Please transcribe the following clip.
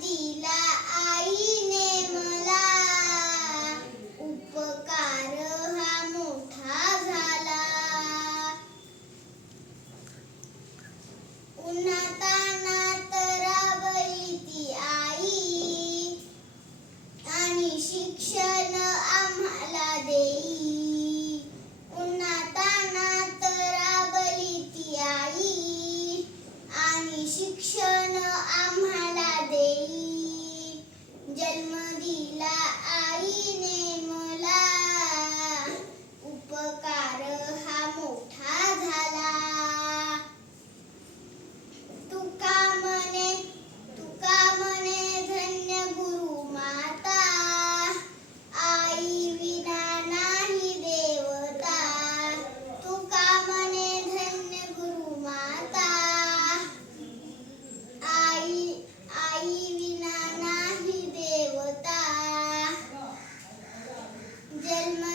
dealer. del.